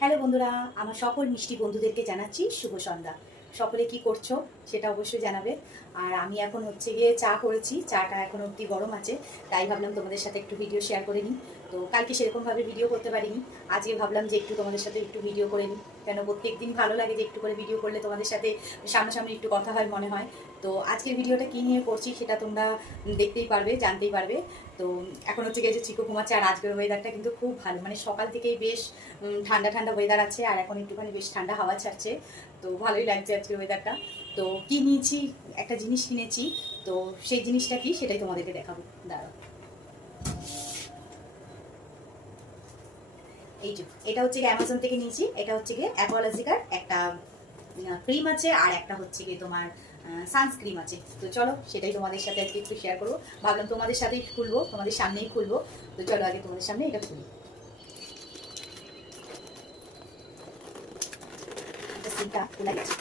Hello বন্ধুরা, আমার সকল মিষ্টি বন্ধুদেরকে জানাচ্ছি শুভ সন্ধ্যা। সকলে কি করছো সেটা অবশ্যই জানাবে। আর আমি এখন হচ্ছে গিয়ে চা করেছি, চাটা এখন অবধি গরম আছে, তাই ভাবলাম তোমাদের সাথে একটু ভিডিও শেয়ার করে নিই। তো কালকে সেরকমভাবে ভিডিও করতে পারিনি, আজকে ভাবলাম যে একটু তোমাদের সাথে একটু ভিডিও করে নিই। কেন প্রত্যেক দিন ভালো লাগে যে একটু করে ভিডিও করলে তোমাদের সাথে সামনাসামনি একটু কথা হয় মনে হয়। তো আজকের ভিডিওটা কী নিয়ে করছি সেটা তোমরা দেখতেই পারবে, জানতেই পারবে। তো এখন হচ্ছে গিয়ে যে চিকু ঘুমাচ্ছে, আর আজকের ওয়েদারটা কিন্তু খুব ভালো, মানে সকাল থেকেই বেশ ঠান্ডা ঠান্ডা ওয়েদার আছে, আর এখন একটুখানি বেশ ঠান্ডা হাওয়া ছাড়ছে। তো ভালোই লাগছে আজকের ওয়েদারটা। তো কি নিয়েছি, একটা জিনিস কিনেছি, তো সেই জিনিসটা কি সেটাই তোমাদেরকে দেখাবো। দাঁড়াও, এই যে এটা হচ্ছে গিয়ে অ্যামাজন থেকে নিয়েছি। এটা হচ্ছে গিয়ে অ্যাকোয়ালজিকার একটা ক্রিম আছে, আর একটা হচ্ছে গিয়ে তোমার সানস্ক্রিম আছে। তো চলো সেটাই তোমাদের সাথে আজকে একটু শেয়ার করবো। ভাবলাম তোমাদের সাথেই খুলবো, তোমাদের সামনেই খুলবো। তো চলো আগে তোমাদের সামনে এটা খুলি। এটা সিলটা খোলা গেছে।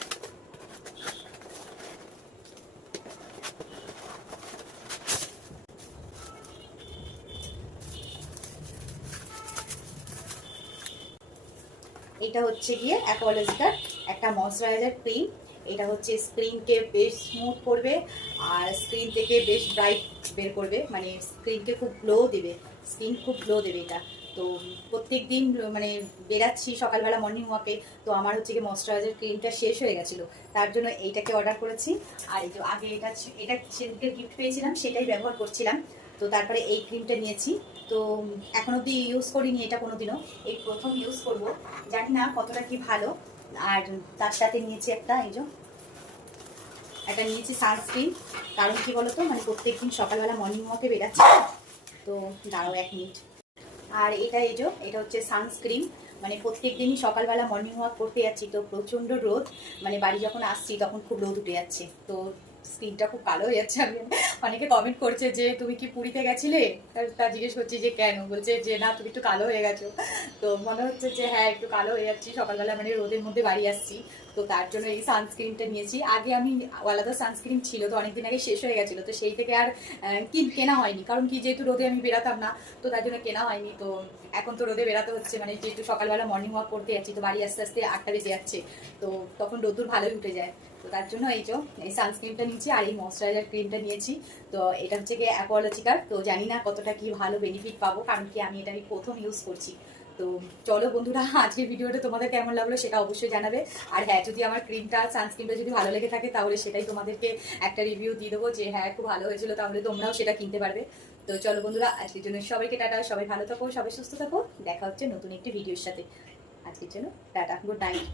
এটা হচ্ছে গিয়ে অ্যাকোয়ালজিকার একটা ময়শ্চারাইজার ক্রিম। এটা হচ্ছে স্ক্রিনকে বেশ স্মুথ করবে, আর স্ক্রিন থেকে বেশ ব্রাইট বের করবে, মানে স্ক্রিনকে খুব গ্লো দেবে, স্কিন খুব গ্লো দেবে এটা। তো প্রত্যেক দিন মানে বেরাচ্ছি সকালবেলা মর্নিং ওয়াকে, তো আমার হচ্ছে গিয়ে ময়শ্চারাইজার ক্রিমটা শেষ হয়ে গেছিলো, তার জন্য এইটাকে অর্ডার করেছি। আর এই যে আগে এটা সেদিনকে গিফট পেয়েছিলাম, সেটাই ব্যবহার করছিলাম। তো তারপরে এই ক্রিমটা নিয়েছি। তো এখন অব্দি ইউজ করিনি এটা কোনোদিনও, এই প্রথম ইউজ করব, জানি না কতটা কি ভালো। আর তার সাথে নিয়েছি একটা নিয়েছি সানস্ক্রিন। কারণ কি বলতো, মানে প্রত্যেকদিন সকালবেলা মর্নিং ওয়াকে বেরাচ্ছি, তো দাঁড়াও 1 মিনিট। আর এটা হচ্ছে সানস্ক্রিন, মানে প্রত্যেক দিনই সকালবেলা মর্নিং ওয়াক করতে যাচ্ছি, তো প্রচণ্ড রোদ, মানে বাড়ি যখন আসছি তখন খুব রোদ উঠে যাচ্ছে, তো স্কিনটা খুব কালো হয়ে যাচ্ছে। আমি অনেকে কমেন্ট করছে যে তুমি কি পুরীতে গেছিলে, তা জিজ্ঞেস করছি যে কেন, বলছে যে না তুমি একটু কালো হয়ে গেছো। তো মনে হচ্ছে যে হ্যাঁ একটু কালো হয়ে যাচ্ছি, সকালবেলা মানে রোদের মধ্যে বাড়ি আসছি, তো তার জন্য এই সানস্ক্রিনটা নিয়েছি। আগে আমি আলাদা সানস্ক্রিন ছিল, তো অনেকদিন আগে শেষ হয়ে গেছিলো, তো সেই থেকে আর কেনা হয়নি, কারণ কি যেহেতু রোদে আমি বেরাতাম না, তো তার জন্য কেনা হয়নি। তো এখন তো রোদে বেরাতে হচ্ছে, মানে যেহেতু সকালবেলা মর্নিং ওয়াক করতে যাচ্ছি, তো বাড়ি আস্তে আস্তে 8টা বেজে যাচ্ছে, তো তখন রোদ্দুর ভালোই উঠে যায়। তো তার জন্য এই সানস্ক্রিনটা নিয়েছি, আর এই ময়শ্চারাইজার ক্রিমটা নিয়েছি। তো এটা হচ্ছে গিয়ে অ্যাকোয়ালজিকার, তো জানি না কতটা কি ভালো বেনিফিট পাবো, কারণ কি আমি এটা প্রথম ইউজ করছি। তো চলো বন্ধুরা, আজকের ভিডিওটা তোমাদের কেমন লাগলো সেটা অবশ্যই জানাবে। আর হ্যাঁ, যদি আমার ক্রিমটা সানস্ক্রিনটা যদি ভালো লেগে থাকে, তাহলে সেটাই তোমাদেরকে একটা রিভিউ দিয়ে দেবো যে হ্যাঁ খুব ভালো হয়েছিল, তাহলে তোমরাও সেটা কিনতে পারবে। তো চলো বন্ধুরা, আজকের জন্য সবাইকে টাটা, সবাই ভালো থাকো, সবাই সুস্থ থাকো, দেখা হচ্ছে নতুন একটি ভিডিওর সাথে। আজকের জন্য টাটা, গুড নাইট।